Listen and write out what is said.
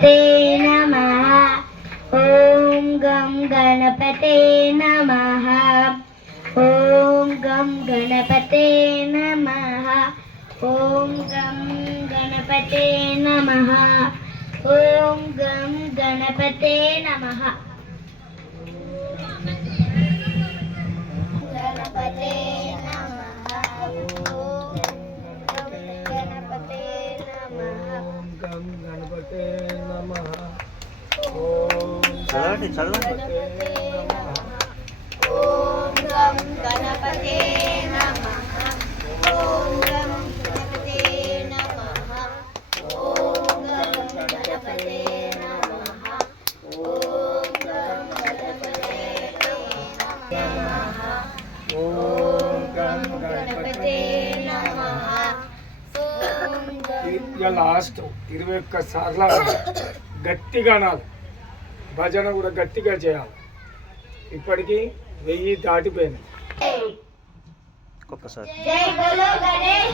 गणपते नमः। ॐ गं गणपते नमः। ॐ गं गणपते नमः। ॐ गं गणपते नमः। ॐ गं गणपते नमः। गणपते नमः। गणपते नमः। चलवानी चलवानी। ओम गम गणपते नमः। ओम गम गणपते नमः। ओम गम गणपते नमः। ओम गम गणपते नमः। ओम गम गणपते नमः। ఇక లాస్ట్ 21 సార్లు గట్టిగా అనాలి. భజన కూడా గట్టిగా చేయాలి. ఇప్పటికీ 1000 దాటిపోయింది. जय बोलो गणेश